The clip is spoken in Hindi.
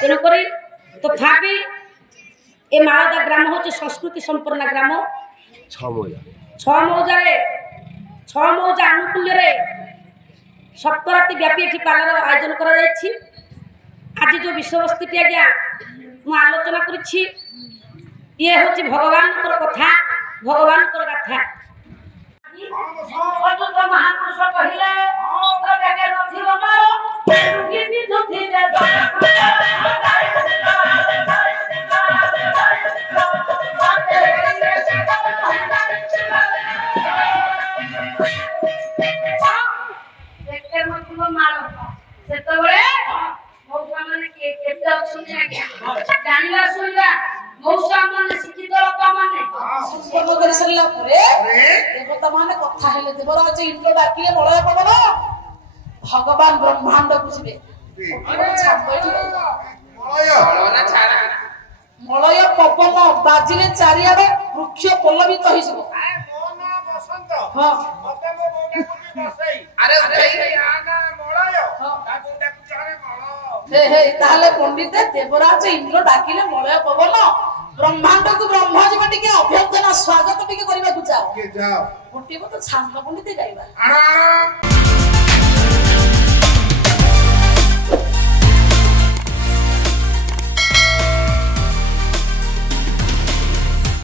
तेणुक तथापि ए मालदा ग्राम हूँ संस्कृति संपन्न ग्राम छः मौजा आनुकूल्य सप्तराति व्यापी ये पालार आयोजन कर आज जो विषयवस्तुटी आज्ञा मु आलोचना करी ये हूँ भगवान कथा भगवान गाथा महापुरुष कहले भगवान ब्रह्मांड बुझे मलय पवन बाजिले चारिआडे वृक्ष पल्लवित पंडित देवराज इंद्र डाकिले मलय पवन ब्रह्मांड को ब्रह्मजीव टी अभ्यर्थना स्वागत टी करने जाओ गोटे तो छांद पंडित गाइबा